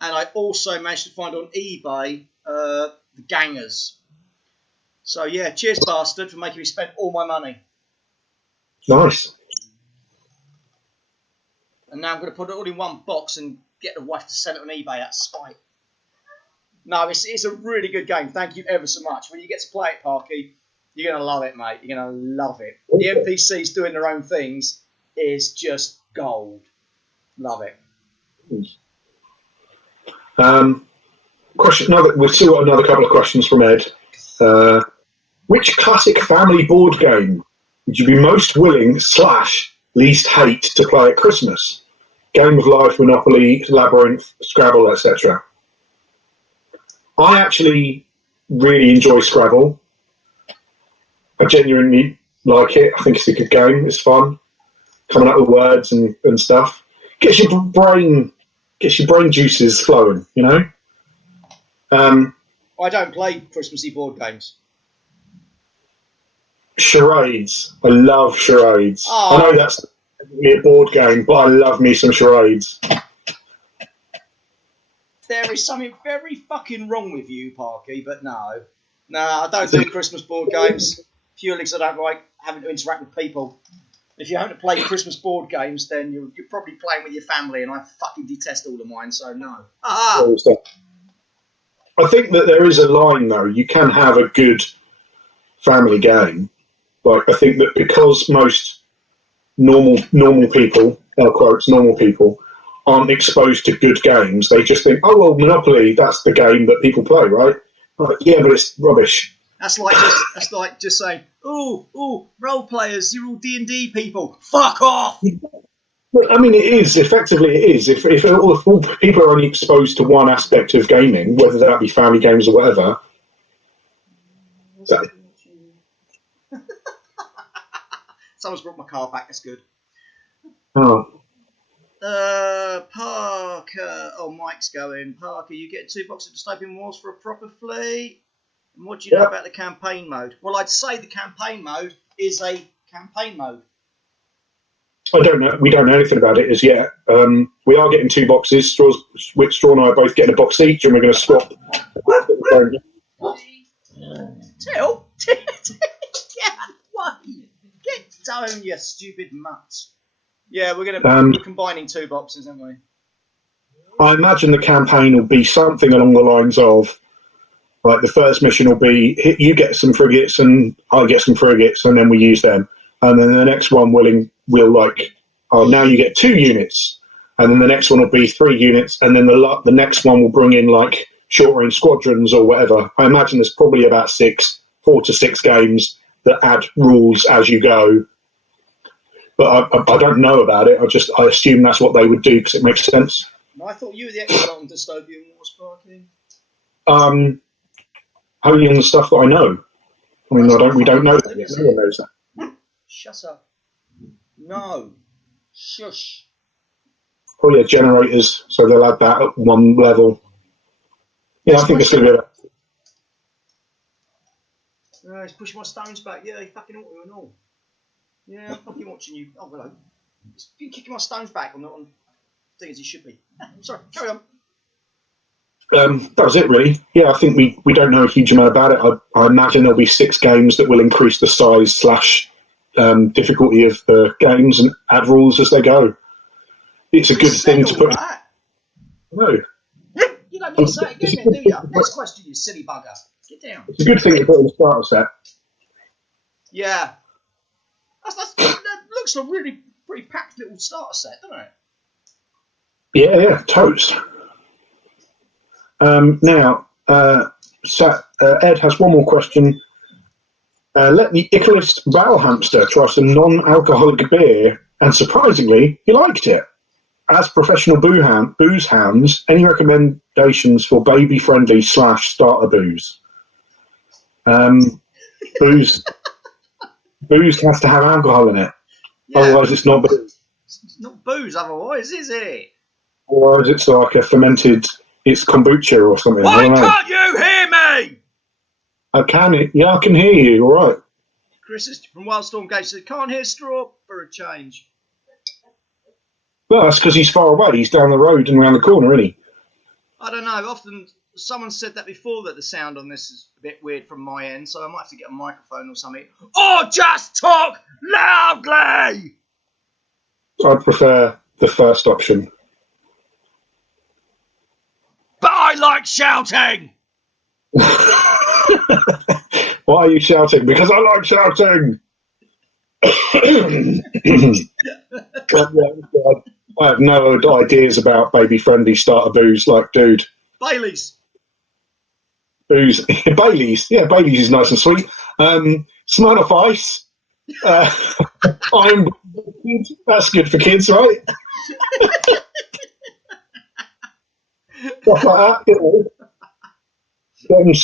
And I also managed to find on eBay the Gangers. So yeah, cheers, bastard, for making me spend all my money. Nice. And now I'm going to put it all in one box and get the wife to sell it on eBay at spite. No, it's a really good game. Thank you ever so much. When you get to play it, Parky, you're going to love it, mate. You're going to love it. The NPCs doing their own things is just gold. Love it. We've still got another couple of questions from Ed. Which classic family board game would you be most willing / least hate to play at Christmas? Game of Life, Monopoly, Labyrinth, Scrabble, etc. I actually really enjoy Scrabble. I genuinely like it. I think it's a good game. It's fun. Coming up with words and stuff. Gets your brain juices flowing, you know? I don't play Christmassy board games. Charades. I love charades. Oh. I know that's a board game, but I love me some charades. There is something very fucking wrong with you, Parky, but no. No, I don't do Christmas board games purely because I don't like having to interact with people. If you haven't played Christmas board games, then you're probably playing with your family, and I fucking detest all of mine, so no. Ah! I think that there is a line, though. You can have a good family game. Like, I think that because most normal people, air quotes, normal people, aren't exposed to good games, they just think, oh, well, Monopoly, that's the game that people play, right? Like, yeah, but it's rubbish. That's like just saying, oh, role players, you're all D&D people. Fuck off! I mean, it is. Effectively, it is. If all people are only exposed to one aspect of gaming, whether that be family games or whatever. Someone's brought my car back. That's good. Oh. Parker. Oh, Mike's going. Parker, you get 2 boxes of Dystopian Wars for a proper fleet. And what do you know about the campaign mode? Well, I'd say the campaign mode is a campaign mode. I don't know. We don't know anything about it as yet. We are getting 2 boxes. Straw and I are both getting a box each, and we're going to swap. Till? Get away! Get down, you stupid mutt. Yeah, we're combining 2 boxes, aren't we? I imagine the campaign will be something along the lines of, like, the first mission will be, you get some frigates and I get some frigates, and then we use them. And then the next one will like, oh, now you get 2 units. And then the next one will be 3 units. And then the next one will bring in, like, short-range squadrons or whatever. I imagine there's probably about 4 to 6 games that add rules as you go. But I don't know about it. I assume that's what they would do because it makes sense. No, I thought you were the expert on Dystopian Wars, Parky. Only on the stuff that I know. I mean, we don't know that yet. No one knows that. Shut up. No. Shush. Oh, yeah, generators. So they'll add that at one level. Yeah, I think it's going to be about. He's pushing my stones back. Yeah, he fucking ought to and all. Yeah, I'm fucking watching you. Oh, hello. He's been kicking my stones back. I'm not on thing as he should be. Sorry, carry on. That was it, really. Yeah, I think we don't know a huge amount about it. I imagine there'll be 6 games that will increase the size / difficulty of the games and add rules as they go. It's a good thing to put. No. You don't need to say it again, do you? Next question, you silly bugger. Get down. It's a good thing to put in the starter set. Yeah. That looks a really pretty packed little starter set, doesn't it? Yeah, toast. Now, Ed has one more question. Let the Icarus Val Hamster try some non-alcoholic beer, and surprisingly, he liked it. As professional booze hounds, any recommendations for baby-friendly / starter booze? Booze has to have alcohol in it. Yeah. Otherwise, it's not booze. It's not booze, otherwise, is it? Otherwise, it's like a fermented. It's kombucha or something. Why can't you hear me? I can. Yeah, I can hear you. All right. Chris is from Wildstorm Gate said, can't hear Straw for a change. Well, that's because he's far away. He's down the road and around the corner, isn't he? I don't know. Often someone said that before, that the sound on this is a bit weird from my end, so I might have to get a microphone or something. Or just talk loudly! I'd prefer the first option. But I like shouting! Why are you shouting? Because I like shouting! I have no ideas about baby-friendly starter booze. Like, dude. Baileys. Booze. Baileys. Yeah, Baileys is nice and sweet. Smirnoff Ice. That's good for kids, right? Stuff like that, you know. Then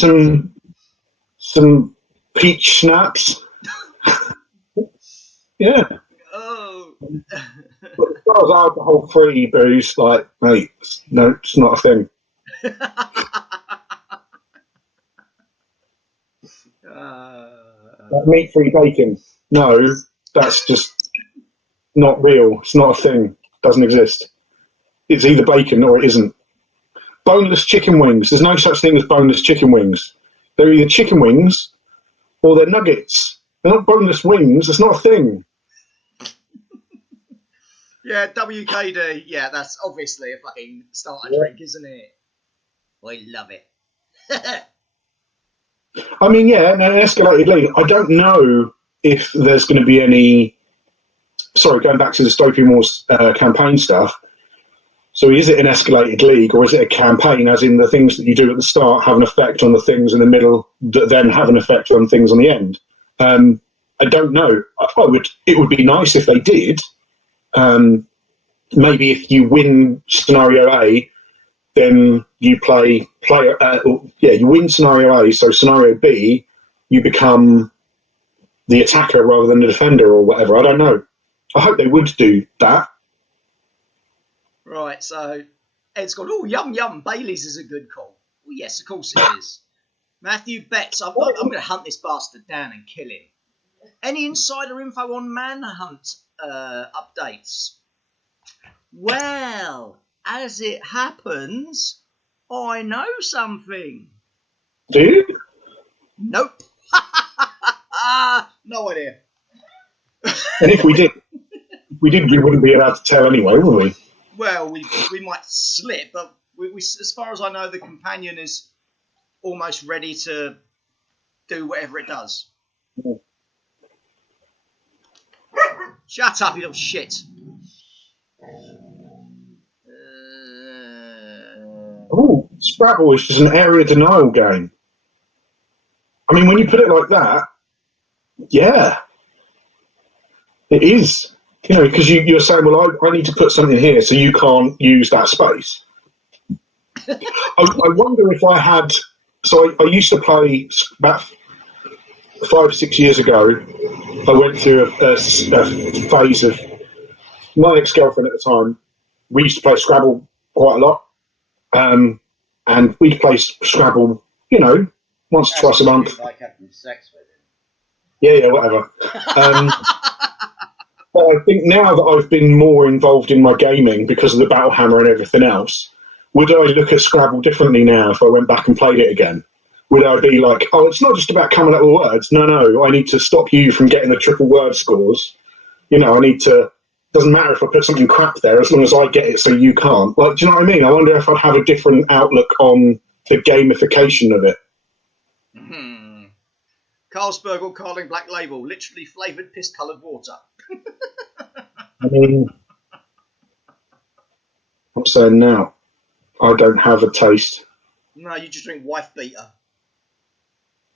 some peach schnapps. Yeah. Oh. But as far as alcohol-free booze, like, mate, no, it's not a thing. Meat-free bacon. No, that's just not real. It's not a thing. Doesn't exist. It's either bacon or it isn't. Boneless chicken wings. There's no such thing as boneless chicken wings. They're either chicken wings or they're nuggets. They're not boneless wings. It's not a thing. Yeah, WKD. Yeah, that's obviously a fucking starter drink, isn't it? I love it. I mean, yeah, an escalated league. I don't know if there's going to be any... Sorry, going back to the Dystopian Wars campaign stuff. So is it an escalated league, or is it a campaign, as in the things that you do at the start have an effect on the things in the middle that then have an effect on things on the end? I don't know. It would be nice if they did. Maybe if you win scenario A, then you you win scenario A, so scenario B, you become the attacker rather than the defender or whatever. I don't know. I hope they would do that. Right, so Ed's gone, oh, yum, yum, Bailey's is a good call. Well, yes, of course it is. Matthew Betts, I'm going to hunt this bastard down and kill him. Any insider info on Manhunt updates? Well, as it happens, I know something. Do you? Nope. No idea. And if we did, we wouldn't be allowed to tell anyway, would we? Well, we might slip, but we, as far as I know, the companion is almost ready to do whatever it does. Yeah. Shut up, you little shit. Oh, Scrabble is just an area denial game. I mean, when you put it like that, yeah, it is. You know, because you're saying, well, I need to put something here, so you can't use that space. I wonder if I had... So I used to play, about 5 or 6 years ago, I went through a phase of... My ex-girlfriend at the time, we used to play Scrabble quite a lot. And we'd play Scrabble, you know, once or twice a month. Like having sex with him. Yeah, whatever. But I think now that I've been more involved in my gaming because of the Battle Hammer and everything else, would I look at Scrabble differently now if I went back and played it again? Would I be like, oh, it's not just about coming up with words. No, I need to stop you from getting the triple word scores. You know, I need to... Doesn't matter if I put something crap there, as long as I get it so you can't. Like, do you know what I mean? I wonder if I'd have a different outlook on the gamification of it. Carlsberg or Carling Black Label, literally flavoured piss-coloured water. I mean, I'm saying now, I don't have a taste. No, you just drink wife beater.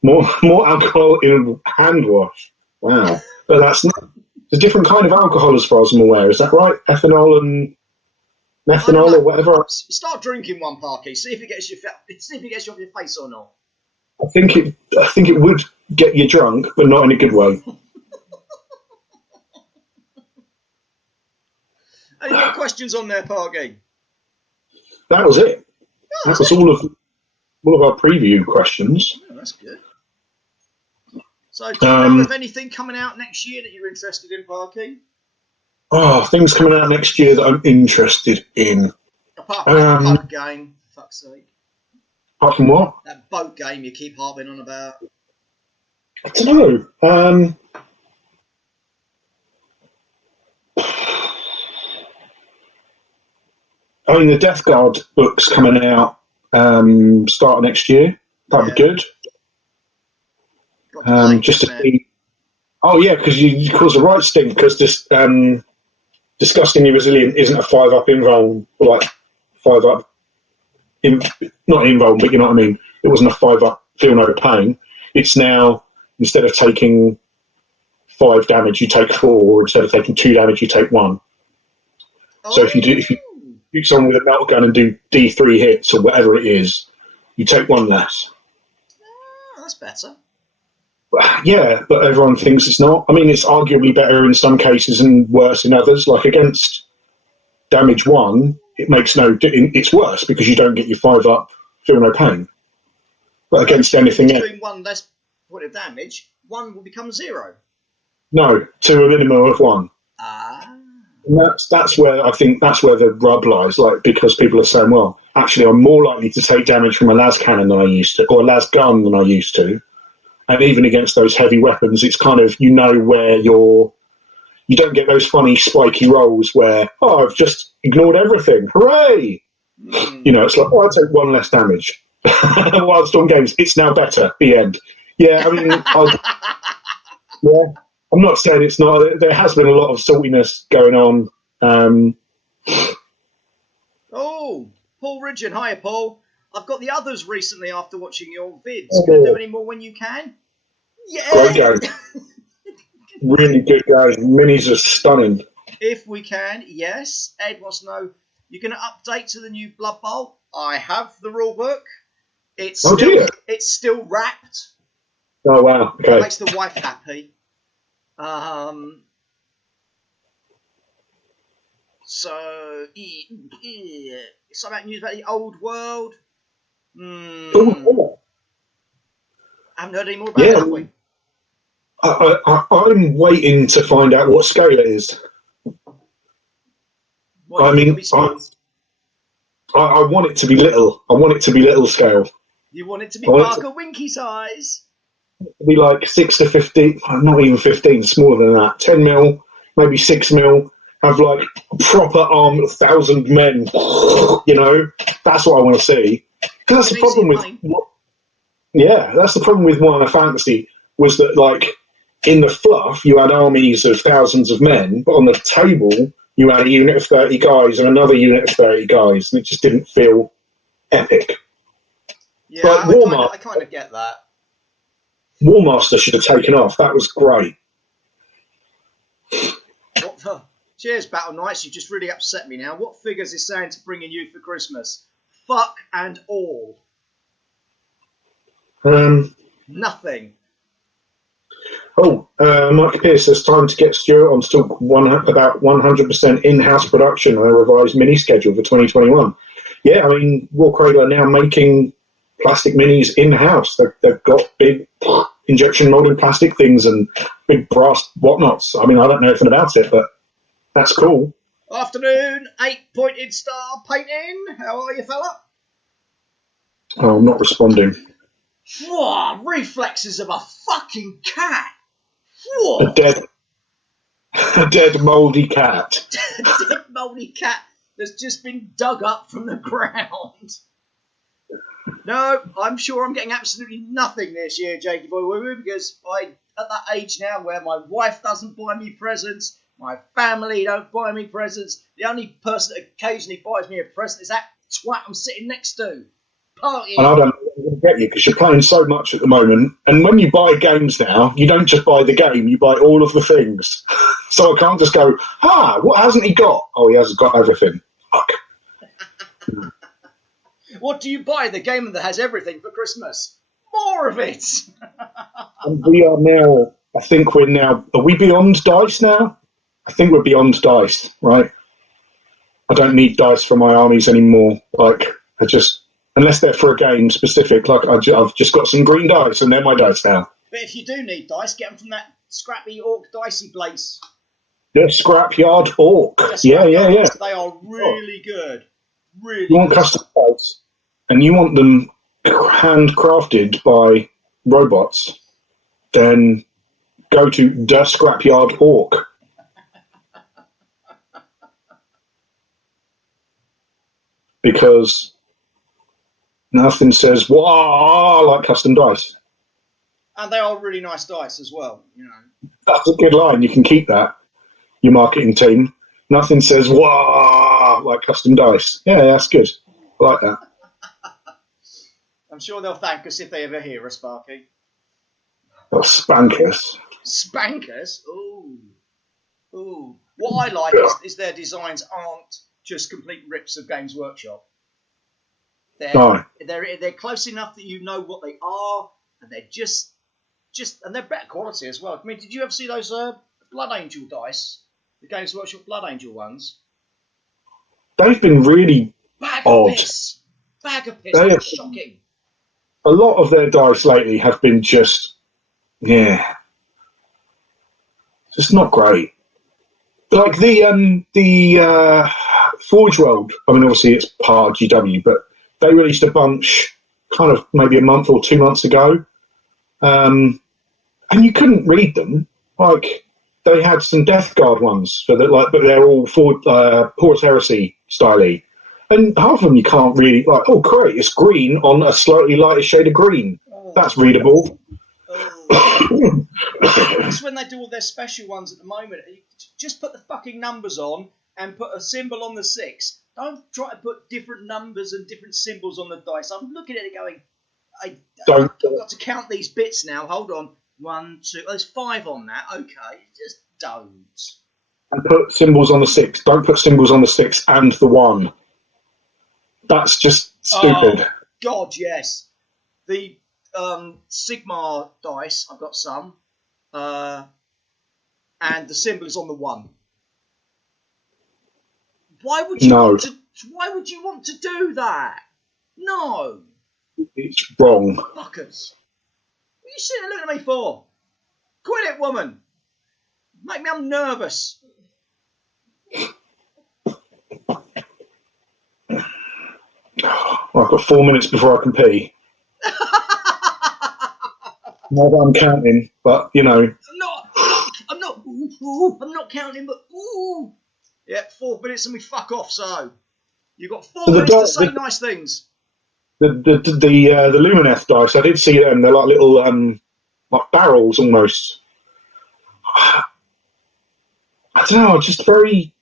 More alcohol in hand wash. Wow. But that's not... It's a different kind of alcohol as far as I'm aware. Is that right? Ethanol and methanol or whatever? Start drinking one, Parky. See if it gets you off your face or not. I think it would get you drunk, but not in a good way. Any more questions on there, Parky? That was it. That was all of our preview questions. Oh, that's good. So, do you know of anything coming out next year that you're interested in, Parky? Oh, things coming out next year that I'm interested in. Apart from that boat game, for fuck's sake. Apart from what? That boat game you keep harping on about. I don't know. I mean, the Death Guard book's coming out start of next year. That'd be good. Just to see. Oh yeah, because you cause the right sting. Because this Disgustingly Resilient isn't a 5-up invuln, like 5-up. Not invuln, but you know what I mean. It wasn't a 5-up feel no pain. It's now, instead of taking 5 damage, you take 4, or instead of taking 2 damage, you take 1. So if you shoot someone with a melt gun and do D3 hits or whatever it is, you take 1 less. Oh, that's better. Yeah, but everyone thinks it's not. I mean, it's arguably better in some cases and worse in others. Like against damage 1, it makes it's worse because you don't get your 5-up feel no pain. But against anything else, doing 1 less point of damage, 1 will become 0. No, to a minimum of 1. Ah. And that's where I think that's where the rub lies. Like, because people are saying, well, actually, I'm more likely to take damage from a las cannon than I used to, or a las gun than I used to. And even against those heavy weapons, it's kind of, where you don't get those funny spiky rolls where, I've just ignored everything. Hooray! It's like, I take 1 less damage. Wildstorm Games, it's now better. The end. Yeah, I mean, I'm not saying it's not. There has been a lot of saltiness going on. Oh, Paul Ridgeon. Hiya, Paul. I've got the others recently after watching your vids. Can you do any more when you can? Yeah. Great game. Really good guys. Minis are stunning. If we can, yes. Ed wants to know, you're going to update to the new Blood Bowl? I have the rule book. It's still wrapped. Oh, wow. Okay. It makes the wife happy. So, something news about the old world. Oh, I haven't heard any more about it, have we? I'm waiting to find out what scale it is. I mean, I want it to be little. I want it to be little scale. You want it to be Parker Winky size? Be like 6 to 15, not even 15, smaller than that. 10 mil, maybe 6 mil. Have like proper armed 1,000 men. That's what I want to see. Because that's the problem with. That's the problem with Warhammer Fantasy, was that, like, in the fluff you had armies of thousands of men, but on the table you had a unit of 30 guys and another unit of 30 guys, and it just didn't feel epic. Yeah, I kind of get that. Warmaster should have taken off. That was great. Cheers, Battle Knights. You just really upset me now. What figures is saying to bring in you for Christmas? Fuck and all. Nothing. Mike Pierce says, time to get Stuart on still about 100% in-house production on a revised mini schedule for 2021. Yeah, I mean, Warcradle are now making plastic minis in-house. They've got big injection molded plastic things and big brass whatnots. I mean, I don't know anything about it, but that's cool. Afternoon, 8-pointed star painting. How are you, fella? Oh, I'm not responding. Whoa, reflexes of a fucking cat. Whoa. A dead mouldy cat. A dead mouldy cat that's just been dug up from the ground. No, I'm sure I'm getting absolutely nothing this year, Jakey Boy Woo Woo, because I'm at that age now where my wife doesn't buy me presents, my family don't buy me presents. The only person that occasionally buys me a present is that twat I'm sitting next to. Party. And I don't know what I'm going to get you because you're playing so much at the moment. And when you buy games now, you don't just buy the game, you buy all of the things. So I can't just go, what hasn't he got? Oh, he hasn't got everything. Fuck. What do you buy? The game that has everything for Christmas. More of it. And we are now, are we beyond dice now? I think we're beyond dice, right? I don't need dice for my armies anymore. Like, unless they're for a game specific, like I've just got some green dice and they're my dice now. But if you do need dice, get them from that scrappy orc dicey place. The Scrapyard Orc. Yeah. They are really good. Really You want good. custom dice, and you want them handcrafted by robots, then go to the Scrapyard Orc. Because nothing says, wow, like custom dice. And they are really nice dice as well, That's a good line. You can keep that, your marketing team. Nothing says, wow, like custom dice. Yeah, that's good. I like that. I'm sure they'll thank us if they ever hear us, Sparky. Or spank us. Spank us? Ooh. What I like is their designs aren't just complete rips of Games Workshop. They're close enough that you know what they are, and they're just and they're better quality as well. I mean, did you ever see those Blood Angel dice? The Games Workshop Blood Angel ones? They've been really odd. Bag of piss. That's shocking. A lot of their dice lately have been just yeah, just not great. Like the Forge World. I mean, obviously it's part of GW, but they released a bunch, kind of maybe a month or 2 months ago, and you couldn't read them. Like they had some Death Guard ones for that, like, but they're all Horus Heresy style-y. And half of them you can't really, like, oh, great, it's green on a slightly lighter shade of green. That's readable. That's when they do all their special ones at the moment. Just put the fucking numbers on and put a symbol on the 6. Don't try to put different numbers and different symbols on the dice. I'm looking at it going, I've got to count these bits now. Hold on. 1, 2, there's 5 on that. Okay, just don't. And put symbols on the 6. Don't put symbols on the 6 and the 1. That's just stupid. Oh, God, yes. The Sigmar dice, I've got some, and the symbol is on the 1. Why would you want to do that? No. It's wrong. Fuckers. What are you sitting there looking at me for? Quit it, woman. Make me nervous. Well, I've got 4 minutes before I can pee. Not that I'm counting, but you know. I'm not counting, but ooh. Yeah, 4 minutes and we fuck off. So you've got 4 minutes to say nice things. The Lumineth dice, I did see them. They're like little like barrels almost. I don't know. Just very.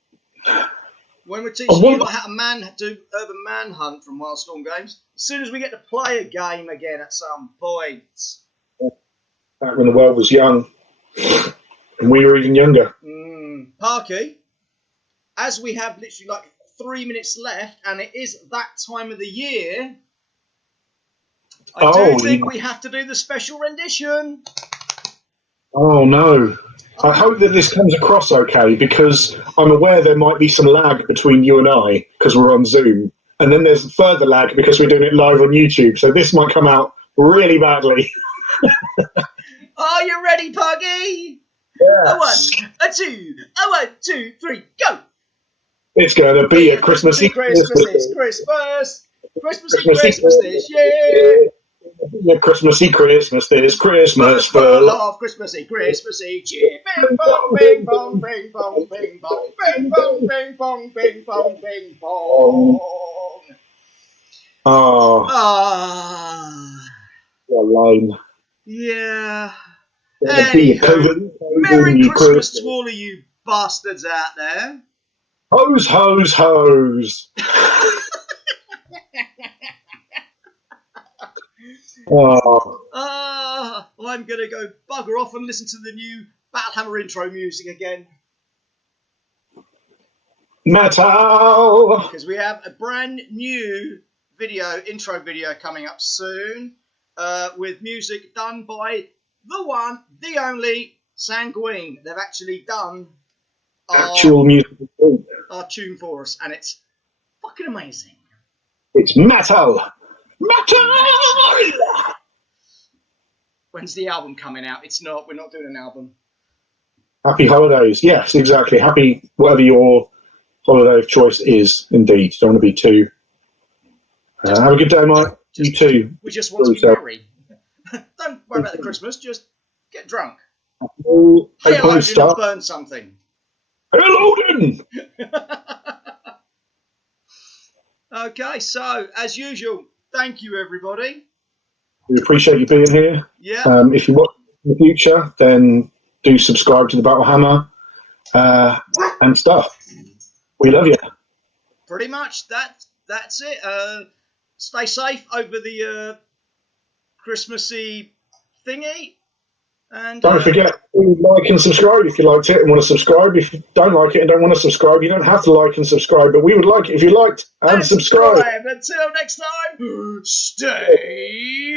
When we're teaching you how to do Urban Manhunt from Wildstorm Games, as soon as we get to play a game again at some point. Back when the world was young, and we were even younger. Parky, as we have literally like 3 minutes left, and it is that time of the year, I do think we have to do the special rendition. Oh no. I hope that this comes across okay, because I'm aware there might be some lag between you and I because we're on Zoom, and then there's further lag because we're doing it live on YouTube, so this might come out really badly. Are you ready, Puggy? Yeah. A 1, a 2, a 1, 2, 3, go! It's going to be a Christmassy Christmas, yeah! Yeah, Christmassy Christmas, this Christmas full of Christmassy cheer. Bing bong, bing bong, bing bong, bing bong, bing bong, bing bong, bing bong, bing bong. What a line. Yeah. Anywho, Merry Christmas to all of you bastards out there. Hose, hose, hose. I'm going to go bugger off and listen to the new Battlehammer intro music again. Metal! Because we have a brand new intro video coming up soon, with music done by the one, the only, Sanguine. They've actually done actual music, our tune for us, and it's fucking amazing. It's metal! Metal! When's the album coming out? It's not. We're not doing an album. Happy holidays. Yes, exactly. Happy whatever your holiday of choice is, indeed. Don't want to be too... have a good day, Mike. You too. We just want to be merry. Don't worry about the Christmas. Just get drunk. Hey, Logan, burn something. Hey, Logan! Okay, so, as usual, thank you, everybody. We appreciate you being here. Yeah. If you watch in the future, then do subscribe to the Battle Hammer and stuff. We love you. Pretty much. That's it. Stay safe over the Christmassy thingy. And don't forget to like and subscribe if you liked it and want to subscribe. If you don't like it and don't want to subscribe, you don't have to like and subscribe, but we would like it if you liked and subscribe. Until next time, stay